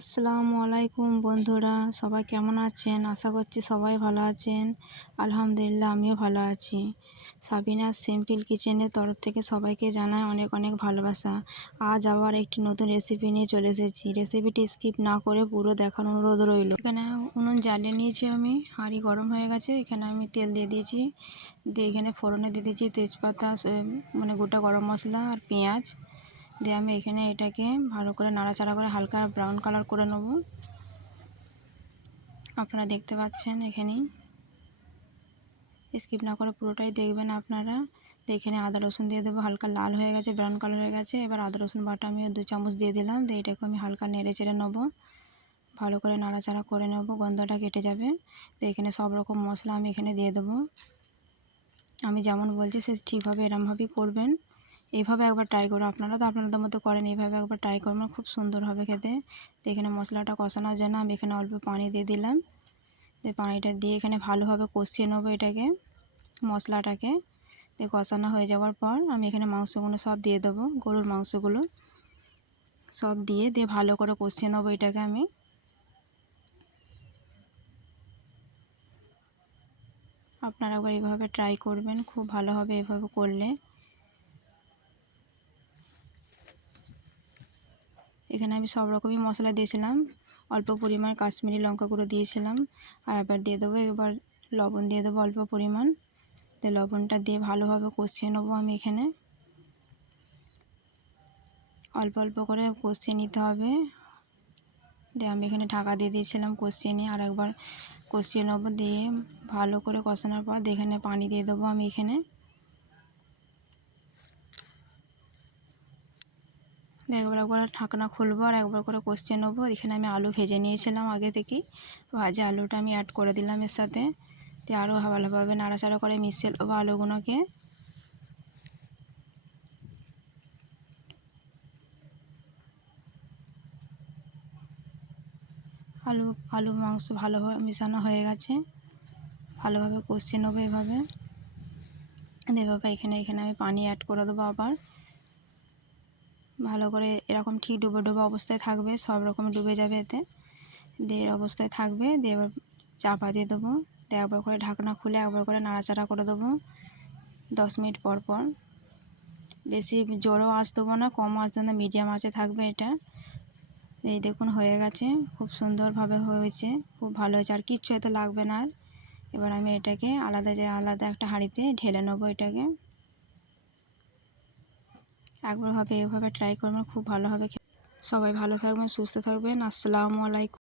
আসসালামু আলাইকুম বন্ধুরা, সবাই কেমন আছেন? আশা করছি সবাই ভালো আছেন। আলহামদুলিল্লাহ, আমিও ভালো আছি। সাবিনা সিম্পল কিচেনের তরফ থেকে সবাইকে জানাই অনেক অনেক ভালোবাসা। আজ আবার একটি নতুন রেসিপি নিয়ে চলে এসেছি। রেসিপিটি স্কিপ না করে পুরো দেখার অনুরোধ রইল। এখানে উনুন জ্বালিয়ে নিয়েছি আমি, হাঁড়ি গরম হয়ে গেছে। এখানে আমি তেল দিয়ে দিয়েছি, দিয়ে এখানে ফোড়নে দিয়ে দিয়েছি তেজপাতা, গোটা গরম মশলা আর পেঁয়াজ। দিয়ে আমি এখানে এটাকে ভালো করে নাড়াচাড়া করে হালকা ব্রাউন কালার করে নেব। আপনারা দেখতে পাচ্ছেন, এখানেই স্কিপ না করে পুরোটাই দেখবেন আপনারা। তো এখানে আদা রসুন দিয়ে দেবো, হালকা লাল হয়ে গেছে, ব্রাউন কালার হয়ে গেছে। এবার আদা রসুন বাটা আমি 2 চামচ দিয়ে দিলাম। দিয়ে এটাকে আমি হালকা নেড়ে চেড়ে নেবো, ভালো করে নাড়াচাড়া করে নেবো, গন্ধটা কেটে যাবে। তো এখানে সব রকম মশলা আমি এখানে দিয়ে দেবো। আমি যেমন বলছি সে ঠিকভাবে এরমভাবেই করবেন। এইভাবে একবার ট্রাই করুন, আপনারা তো আপনাদের মতো করেন, এইভাবে একবার ট্রাই করবেন, খুব সুন্দর হবে খেতে। তো এখানে মশলাটা কষানোর জন্য আমি এখানে অল্প পানি দিয়ে দিলাম। তো পানিটা দিয়ে এখানে ভালোভাবে কষিয়ে নেবো এটাকে, মশলাটাকে। দিয়ে কষানো হয়ে যাওয়ার পর আমি এখানে মাংসগুলো সব দিয়ে দেবো, গরুর মাংসগুলো সব দিয়ে ভালো করে কষিয়ে নেবো এটাকে আমি। আপনারা একবার এইভাবে ট্রাই করবেন, খুব ভালো হবে এভাবে করলে। এখানে আমি সব রকমই মশলা দিয়েছিলাম, অল্প পরিমাণ কাশ্মীরি লঙ্কা গুঁড়ো দিয়েছিলাম। আর এবার দিয়ে দেবো, এবার লবণ দিয়ে দেবো অল্প পরিমাণ। তো লবণটা দিয়ে ভালোভাবে কষিয়ে নেবো আমি এখানে, অল্প অল্প করে কষিয়ে নিতে হবে। দিয়ে আমি এখানে ঢাকা দিয়ে দিয়েছিলাম, কষিয়ে নিয়ে আর একবার কষিয়ে নেবো। দিয়ে ভালো করে কষানোর পর এখানে পানি দিয়ে দেবো আমি এখানে। একবার ঢাকনা খুলবো আর একবার করে কষিয়ে নেবো। এখানে আমি আলু ভেজে নিয়েছিলাম আগে থেকেই, ভাজা আলুটা আমি অ্যাড করে দিলাম এর সাথে। দিয়ে আরও ভালোভাবে নাড়াচাড়া করে মিশিয়ে নেবো আলুগুলোকে। আলু মাংস ভালোভাবে মেশানো হয়ে গেছে, ভালোভাবে কষিয়ে নেবো এভাবে। এখানে আমি পানি অ্যাড করে দেবো আবার, ভালো করে এরকম ঠিক ডুবো ডুবো অবস্থায় থাকবে, সব রকম ডুবে যাবে এতে। দিয়ে এর অবস্থায় থাকবে। দিয়ে এবার চাপা দিয়ে দেবো। দিয়ে একবার করে ঢাকনা খুলে একবার করে নাড়াচাড়া করে দেবো 10 মিনিট পর পর। বেশি জোরও আঁচ দেবো না, কম আঁচ দেবো না, মিডিয়াম আঁচে থাকবে এটা। এই দেখুন হয়ে গেছে, খুব সুন্দরভাবে হয়েছে, খুব ভালো হয়েছে, আর কিচ্ছু এতে লাগবে না আর। এবার আমি এটাকে আলাদা একটা হাঁড়িতে ঢেলে নেবো এটাকে। একবার এভাবে ট্রাই করবেন, খুব ভালো হবে। সবাই ভালো থাকবেন, সুস্থ থাকবেন। আসসালামু আলাইকুম।